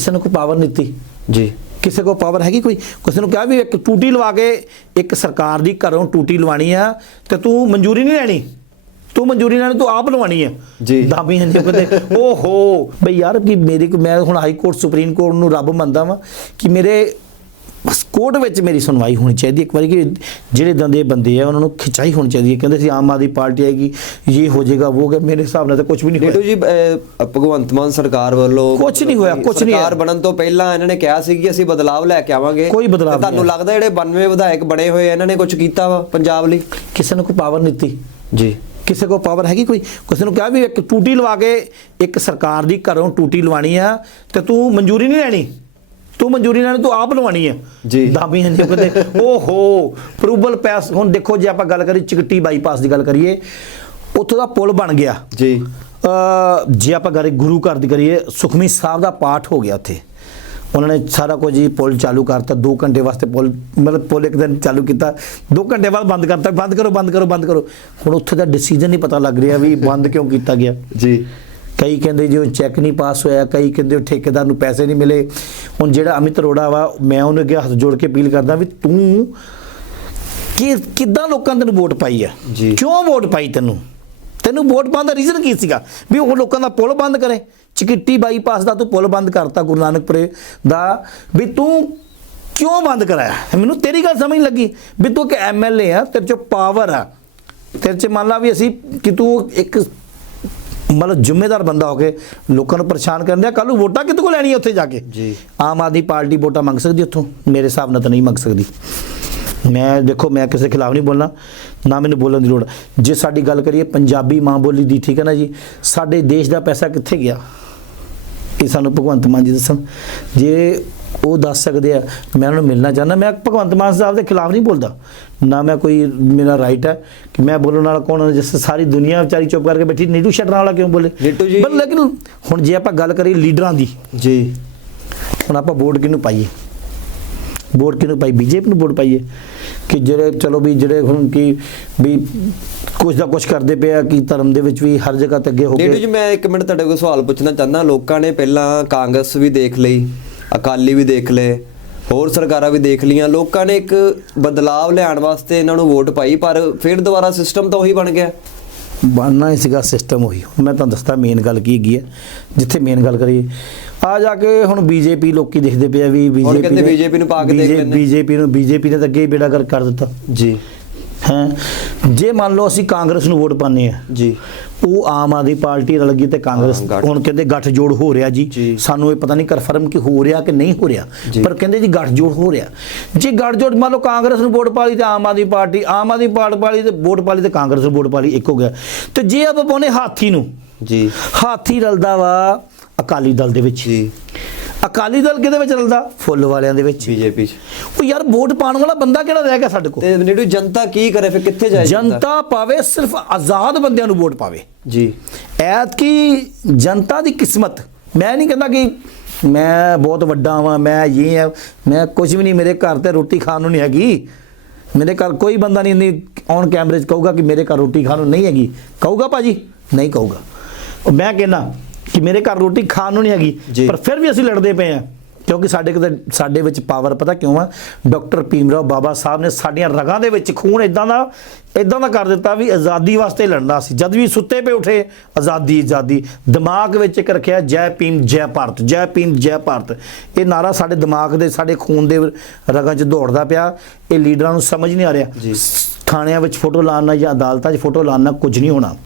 ਕਿਸੇ ਨੂੰ ਕੋਈ ਪਾਵਰ ਨਹੀਂ ਦਿੱਤੀ। ਜੀ। ਕਿਸੇ ਕੋ ਪਾਵਰ ਹੈਗੀ ਕੋਈ? ਕਿਸੇ ਨੂੰ ਕਿਹਾ ਵੀ ਇੱਕ ਟੂਟੀ ਲਵਾ ਕੇ ਇੱਕ ਸਰਕਾਰ ਦੀ ਘਰੋਂ ਟੂਟੀ ਲਵਾਣੀ ਆ ਤੇ ਤੂੰ ਮਨਜ਼ੂਰੀ ਨਹੀਂ ਲੈਣੀ। ਤੂੰ ਮਨਜ਼ੂਰੀ ਲੈਣੀ ਤੂੰ ਆਪ ਲਵਾਣੀ ਆ। ਜੀ। ਦਾਬੀ ਹਾਂ ਜੀ ਕਹਿੰਦੇ ਓਹੋ ਬਈ ਯਾਰ ਕਿ ਮੇਰੇ ਕੋ ਮੈਂ ਹੁਣ ਹਾਈ ਕੋਰਟ ਸੁਪਰੀਮ ਕੋਰਟ ਨੂੰ ਰੱਬ ਮੰਨਦਾ ਵਾਂ ਕਿ ਮੇਰੇ ਬਸ ਕੋਰਟ ਵਿੱਚ ਮੇਰੀ ਸੁਣਵਾਈ ਹੋਣੀ ਚਾਹੀਦੀ। ਇੱਕ ਵਾਰੀ ਕਿ ਜਿਹੜੇ ਦੰਦੇ ਬੰਦੇ ਆ ਉਹਨਾਂ ਨੂੰ ਖਿਚਾਈ ਹੋਣੀ ਚਾਹੀਦੀ ਹੈ। ਕਹਿੰਦੇ ਸੀ ਆਮ ਆਦਮੀ ਪਾਰਟੀ ਆਏਗੀ ਇਹ ਹੋ ਜਾਏਗਾ ਉਹ ਗਿਆ। ਮੇਰੇ ਹਿਸਾਬ ਨਾਲ ਤਾਂ ਕੁਝ ਵੀ ਨਹੀਂ ਹੋਇਆ। ਜੀ ਭਗਵੰਤ ਮਾਨ ਸਰਕਾਰ ਵੱਲੋਂ ਕੁਛ ਨਹੀਂ ਹੋਇਆ, ਕੁਛ ਨਹੀਂ ਸਰਕਾਰ। ਬਣਨ ਤੋਂ ਪਹਿਲਾਂ ਇਹਨਾਂ ਨੇ ਕਿਹਾ ਸੀ ਕਿ ਅਸੀਂ ਬਦਲਾਵ ਲੈ ਕੇ ਆਵਾਂਗੇ। ਕੋਈ ਬਦਲਾਵ ਤੇ ਤੁਹਾਨੂੰ ਲੱਗਦਾ ਜਿਹੜੇ 92 ਵਿਧਾਇਕ ਬਣੇ ਹੋਏ ਇਹਨਾਂ ਨੇ ਕੁਝ ਕੀਤਾ ਵਾ ਪੰਜਾਬ ਲਈ? ਕਿਸੇ ਨੂੰ ਕੋਈ ਪਾਵਰ ਨਹੀਂ ਦਿੱਤੀ। ਜੀ। ਕਿਸੇ ਕੋ ਪਾਵਰ ਹੈਗੀ ਕੋਈ? ਕਿਸੇ ਨੂੰ ਕਿਹਾ ਵੀ ਇੱਕ ਟੂਟੀ ਲਵਾ ਕੇ ਇੱਕ ਸਰਕਾਰ ਦੀ ਘਰੋਂ ਟੂਟੀ ਲਵਾਣੀ ਆ ਤੇ ਤੂੰ ਮਨਜ਼ੂਰੀ ਨਹੀਂ ਲੈਣੀ? ਤੂੰ ਮਨਜ਼ੂਰੀ ਲੈਣੀ ਤੂੰ ਆਪ ਲਵਾਣੀ ਜੀ। ਹਾਂ। ਜੀ। ਉਹ ਕਹਿੰਦੇ ਓਹੋ ਅਪਰੂਵਲ ਪਾਸ ਹੁਣ ਦੇਖੋ ਜੇ ਆਪਾਂ ਗੱਲ ਕਰੀ ਚਿਕਟੀ ਬਾਈਪਾਸ ਦੀ ਗੱਲ ਕਰੀਏ ਉੱਥੋਂ ਦਾ ਪੁਲ ਬਣ ਗਿਆ। ਜੀ। ਅ, ਜੇ ਆਪਾਂ ਗੱਲ ਗੁਰੂ ਘਰ ਦੀ ਕਰੀਏ ਸੁਖਮਨੀ ਸਾਹਿਬ ਦਾ ਪਾਠ ਹੋ ਗਿਆ ਉੱਥੇ। ਉਹਨਾਂ ਨੇ ਸਾਰਾ ਕੁਝ ਹੀ ਪੁਲ ਚਾਲੂ ਕਰਤਾ 2 ਘੰਟੇ ਵਾਸਤੇ ਪੁਲ ਮਤਲਬ ਪੁਲ ਇੱਕ ਦਿਨ ਚਾਲੂ ਕੀਤਾ 2 ਘੰਟੇ ਬਾਅਦ ਬੰਦ ਕਰਤਾ ਬੰਦ ਕਰੋ ਬੰਦ ਕਰੋ ਬੰਦ ਕਰੋ। ਹੁਣ ਉੱਥੇ ਦਾ ਡਿਸੀਜਨ ਨਹੀਂ ਪਤਾ ਲੱਗ ਰਿਹਾ ਵੀ ਬੰਦ ਕਿਉਂ ਕੀਤਾ ਗਿਆ। ਜੀ। ਕਈ ਕਹਿੰਦੇ ਜੀ ਉਹ ਚੈੱਕ ਨਹੀਂ ਪਾਸ ਹੋਇਆ ਕਈ ਕਹਿੰਦੇ ਉਹ ਠੇਕੇਦਾਰ ਨੂੰ ਪੈਸੇ ਨਹੀਂ ਮਿਲੇ। ਹੁਣ ਜਿਹੜਾ ਅਮਿਤ ਅਰੋੜਾ ਵਾ ਮੈਂ ਉਹਨੂੰ ਅੱਗੇ ਹੱਥ ਜੋੜ ਕੇ ਅਪੀਲ ਕਰਦਾ ਵੀ ਤੂੰ ਕਿ ਕਿੱਦਾਂ ਲੋਕਾਂ ਤੈਨੂੰ ਵੋਟ ਪਾਈ ਆ। ਕਿਉਂ ਵੋਟ ਪਾਈ ਤੈਨੂੰ? ਤੈਨੂੰ ਵੋਟ ਪਾਉਣ ਦਾ ਰੀਜ਼ਨ ਕੀ ਸੀਗਾ? ਵੀ ਉਹ ਲੋਕਾਂ ਦਾ ਪੁਲ ਬੰਦ ਕਰੇ। ਚਿਕਟੀ ਬਾਈਪਾਸ ਦਾ ਤੂੰ ਪੁਲ ਬੰਦ ਕਰਤਾ ਗੁਰੂ ਨਾਨਕਪੁਰੇ ਦਾ ਵੀ ਤੂੰ ਕਿਉਂ ਬੰਦ ਕਰਾਇਆ? ਮੈਨੂੰ ਤੇਰੀ ਗੱਲ ਸਮਝ ਨਹੀਂ ਲੱਗੀ। ਵੀ ਤੂੰ ਇੱਕ ਐਮਐਲਏ ਆ ਤੇਰੇ ਚ ਪਾਵਰ ਆ। ਤੇਰੇ ਚ ਮੰਨ ਲਾ ਵੀ ਅਸੀਂ ਕਿ ਤੂੰ ਇੱਕ ਮਤਲਬ ਜ਼ਿੰਮੇਦਾਰ ਬੰਦਾ ਹੋ ਕੇ ਲੋਕਾਂ ਨੂੰ ਪਰੇਸ਼ਾਨ ਕਰਨ ਦਿਆ। ਕੱਲ ਨੂੰ ਵੋਟਾਂ ਕਿੱਥੇ ਕੋ ਲੈਣੀ ਉੱਥੇ ਜਾ ਕੇ? ਜੀ। ਆਮ ਆਦਮੀ ਪਾਰਟੀ ਵੋਟਾਂ ਮੰਗ ਸਕਦੀ ਉੱਥੋਂ। ਮੇਰੇ ਹਿਸਾਬ ਨਾਲ ਤਾਂ ਨਹੀਂ ਮੰਗ ਸਕਦੀ। ਮੈਂ ਦੇਖੋ ਮੈਂ ਕਿਸੇ ਖਿਲਾਫ ਨਹੀਂ ਬੋਲਣਾ ਨਾ ਮੈਨੂੰ ਬੋਲਣ ਦੀ ਲੋੜ। ਜੇ ਸਾਡੀ ਗੱਲ ਕਰੀਏ ਪੰਜਾਬੀ ਮਾਂ ਬੋਲੀ ਦੀ ਠੀਕ ਹੈ ਨਾ ਜੀ ਸਾਡੇ ਦੇਸ਼ ਦਾ ਪੈਸਾ ਕਿੱਥੇ ਗਿਆ? ਇਹ ਸਾਨੂੰ ਭਗਵੰਤ ਮਾਨ ਜੀ ਦੱਸਣ। ਜੇ ਉਹ ਦੱਸ ਸਕਦੇ ਆ ਮੈਂ ਉਹਨਾਂ ਨੂੰ ਮਿਲਣਾ ਚਾਹੁੰਦਾ। ਮੈਂ ਭਗਵੰਤ ਮਾਨ ਸਾਹਿਬ ਦੇ ਖਿਲਾਫ ਨਹੀਂ ਬੋਲਦਾ। ਨਾ ਮੈਂ ਕੋਈ ਮੇਰਾ ਰਾਈਟ ਹੈ ਕਿ ਮੈਂ ਬੋਲਣ ਵਾਲਾ ਕੌਣ ਹੈ ਜਿਸ ਸਾਰੀ ਦੁਨੀਆ ਵਿਚਾਰੀ ਚੁੱਪ ਕਰਕੇ ਬੈਠੀ ਨੀਟੂ ਸ਼ਟਰਾਂ ਵਾਲਾ ਕਿਉਂ ਬੋਲੇ? ਨੀਟੂ ਜੀ- ਪਰ ਲੇਕਿਨ ਹੁਣ ਜੇ ਆਪਾਂ ਗੱਲ ਕਰੀਏ ਲੀਡਰਾਂ ਦੀ ਜੀ। ਹੁਣ ਆਪਾਂ ਵੋਟ ਕਿਹਨੂੰ ਪਾਈਏ? ਵੋਟ ਕਿਹਨੂੰ ਪਾਈ? ਬੀਜੇਪੀ ਨੂੰ ਵੋਟ ਪਾਈਏ? ਕਿ ਜਿਹੜੇ ਚਲੋ ਵੀ ਜਿਹੜੇ ਹੁਣ ਕੀ ਵੀ ਕੁਝ ਦਾ ਕੁਝ ਕਰਦੇ ਪਏ ਆ ਕਿ ਧਰਮ ਦੇ ਵਿੱਚ ਵੀ ਹਰ ਜਗ੍ਹਾ ਤੇ ਅੱਗੇ ਹੋ ਨੀਟੂ ਗਏ ਜੀ ਮੈਂ ਇੱਕ ਮਿੰਟ ਤੁਹਾਡੇ ਕੋਲ ਸਵਾਲ ਪੁੱਛਣਾ ਚਾਹੁੰਦਾ। ਲੋਕਾਂ ਨੇ ਪਹਿਲਾਂ ਕਾਂਗਰਸ ਵੀ ਦੇਖ ਲਈ। ਅਕਾਲੀ ਵੀ ਦੇਖ ਲਏ ਹੋਰ ਸਰਕਾਰਾਂ ਵੀ ਦੇਖ ਲਈਆਂ। ਲੋਕਾਂ ਨੇ ਇੱਕ ਬਦਲਾਵ ਲਿਆਉਣ ਵਾਸਤੇ ਇਹਨਾਂ ਨੂੰ ਵੋਟ ਪਾਈ ਪਰ ਫਿਰ ਦੁਬਾਰਾ ਸਿਸਟਮ ਤਾਂ ਉਹੀ ਬਣ ਗਿਆ। ਬਣਨਾ ਹੀ ਸੀਗਾ ਸਿਸਟਮ ਉਹੀ। ਹੁਣ ਮੈਂ ਤੁਹਾਨੂੰ ਦੱਸਦਾ ਮੇਨ ਗੱਲ ਕੀ ਹੈਗੀ ਹੈ। ਜਿੱਥੇ ਮੇਨ ਗੱਲ ਕਰੀਏ ਆ ਜਾ ਕੇ ਹੁਣ ਬੀਜੇਪੀ ਲੋਕੀ ਦੇਖਦੇ ਪਏ ਆ ਵੀ ਬੀਜੇਪੀ ਕਹਿੰਦੇ ਨੂੰ ਪਾ ਕੇ ਦੇਖ ਲੈਂਦੇ। ਬੀਜੇਪੀ ਨੂੰ ਬੀਜੇਪੀ ਨੇ ਤਾਂ ਅੱਗੇ ਹੀ ਬੇੜਾ ਕਰ ਦਿੱਤਾ। ਜੀ। ਹੈ। ਜੇ ਮੰਨ ਲਓ ਅਸੀਂ ਕਾਂਗਰਸ ਨੂੰ ਵੋਟ ਪਾਉਂਦੇ ਆ ਜੀ। ਉਹ ਆਮ ਆਦਮੀ ਪਾਰਟੀ ਨਾਲ ਲੱਗੀ ਤੇ ਕਾਂਗਰਸ। ਹੁਣ ਕਹਿੰਦੇ ਗੱਠ ਜੋੜ ਹੋ ਰਿਹਾ ਜੀ। ਸਾਨੂੰ ਇਹ ਪਤਾ ਨਹੀਂ ਕਨਫਰਮ ਕਿ ਹੋ ਰਿਹਾ ਕਿ ਨਹੀਂ ਹੋ ਰਿਹਾ। ਪਰ ਕਹਿੰਦੇ ਜੀ ਗੱਠ ਜੋੜ ਹੋ ਰਿਹਾ। ਜੇ ਗੱਠ ਜੋੜ ਮੰਨ ਲਓ ਕਾਂਗਰਸ ਨੂੰ ਵੋਟ ਪਾ ਲਈ ਤੇ ਆਮ ਆਦਮੀ ਪਾਰਟੀ ਆਮ ਆਦਮੀ ਪਾਰਟੀ ਪਾ ਲਈ ਤੇ ਵੋਟ ਪਾ ਲਈ ਤੇ ਕਾਂਗਰਸ ਨੂੰ ਵੋਟ ਪਾ ਲਈ ਇੱਕ ਹੋ ਗਿਆ। ਤੇ ਜੇ ਆਪਾਂ ਪਾਉਨੇ ਹਾਥੀ ਨੂੰ ਜੀ। ਹਾਥੀ ਰਲਦਾ ਵਾ ਅਕਾਲੀ ਦਲ ਦੇ ਵਿੱਚ। ਜੀ। ਅਕਾਲੀ ਦਲ ਕਿਹਦੇ ਵਿੱਚ ਰਲਦਾ? ਫੁੱਲ ਵਾਲਿਆਂ ਦੇ ਵਿੱਚ। ਬੀਜੇਪੀ ਉਹ ਯਾਰ ਵੋਟ ਪਾਉਣ ਵਾਲਾ ਬੰਦਾ ਕਿਹੜਾ ਰਹਿ ਗਿਆ ਸਾਡੇ ਕੋਲ? ਤੇ ਨੀਟੂ ਜਨਤਾ ਕੀ ਕਰੇ ਫਿਰ ਕਿੱਥੇ ਜਾਏ ਜਨਤਾ? ਪਾਵੇ ਸਿਰਫ ਆਜ਼ਾਦ ਬੰਦਿਆਂ ਨੂੰ ਵੋਟ ਪਾਵੇ। ਜੀ। ਐਤ ਕੀ ਜਨਤਾ ਦੀ ਕਿਸਮਤ ਮੈਂ ਨਹੀਂ ਕਹਿੰਦਾ ਕਿ ਮੈਂ ਬਹੁਤ ਵੱਡਾ ਵਾਂ ਮੈਂ ਇਹ ਹਾਂ ਮੈਂ ਕੁਝ ਵੀ ਨਹੀਂ ਮੇਰੇ ਘਰ ਤੇ ਰੋਟੀ ਖਾਣ ਨੂੰ ਨਹੀਂ ਹੈਗੀ। ਮੇਰੇ ਘਰ ਕੋਈ ਬੰਦਾ ਨਹੀਂ ਇੰਨੀ ਔਨ ਕੈਮਰੇ 'ਚ ਕਹੂਗਾ ਕਿ ਮੇਰੇ ਘਰ ਰੋਟੀ ਖਾਣ ਨੂੰ ਨਹੀਂ ਹੈਗੀ। ਕਹੂਗਾ ਭਾਜੀ ਨਹੀਂ ਕਹੂਗਾ। ਉਹ ਮੈਂ ਕਹਿੰਦਾ ਕਿ ਮੇਰੇ ਘਰ ਰੋਟੀ ਖਾਣ ਨੂੰ ਨਹੀਂ। ਹੈਗੀ ਪਰ ਫਿਰ ਵੀ ਅਸੀਂ ਲੜਦੇ ਪਏ ਆ। ਕਿਉਂਕਿ ਸਾਡੇ ਕਿਤੇ ਸਾਡੇ ਵਿੱਚ ਪਾਵਰ ਪਤਾ ਕਿਉਂ ਆ? ਡਾਕਟਰ ਭੀਮਰਾਓ ਬਾਬਾ ਸਾਹਿਬ ਨੇ ਸਾਡੀਆਂ ਰਗਾਂ ਦੇ ਵਿੱਚ ਖੂਨ ਇਦਾਂ ਦਾ ਇਦਾਂ ਦਾ ਕਰ ਦਿੱਤਾ ਵੀ ਆਜ਼ਾਦੀ ਵਾਸਤੇ ਲੜਨਾ ਸੀ। ਜਦ ਵੀ ਸੁੱਤੇ ਪਏ ਉਠੇ ਆਜ਼ਾਦੀ ਆਜ਼ਾਦੀ। ਦਿਮਾਗ ਵਿੱਚ ਇੱਕ ਰੱਖਿਆ ਜੈ ਭੀਮ ਜੈ ਭਾਰਤ ਜੈ ਭੀਮ ਜੈ ਭਾਰਤ। ਇਹ ਨਾਰਾ ਸਾਡੇ ਦਿਮਾਗ ਦੇ ਸਾਡੇ ਖੂਨ ਦੇ ਰਗਾਂ 'ਚ ਦੌੜਦਾ ਪਿਆ। ਇਹ ਲੀਡਰਾਂ ਨੂੰ ਸਮਝ ਨਹੀਂ ਆ ਰਿਹਾ। ਜੀ। ਥਾਣਿਆਂ ਵਿੱਚ ਫੋਟੋ ਲਾਉਣ ਨਾਲ ਜਾਂ ਅਦਾਲਤਾਂ 'ਚ ਫੋਟੋ ਲਾਉਣ ਨਾਲ ਕੁਝ ਨਹੀਂ ਹੋਣਾ।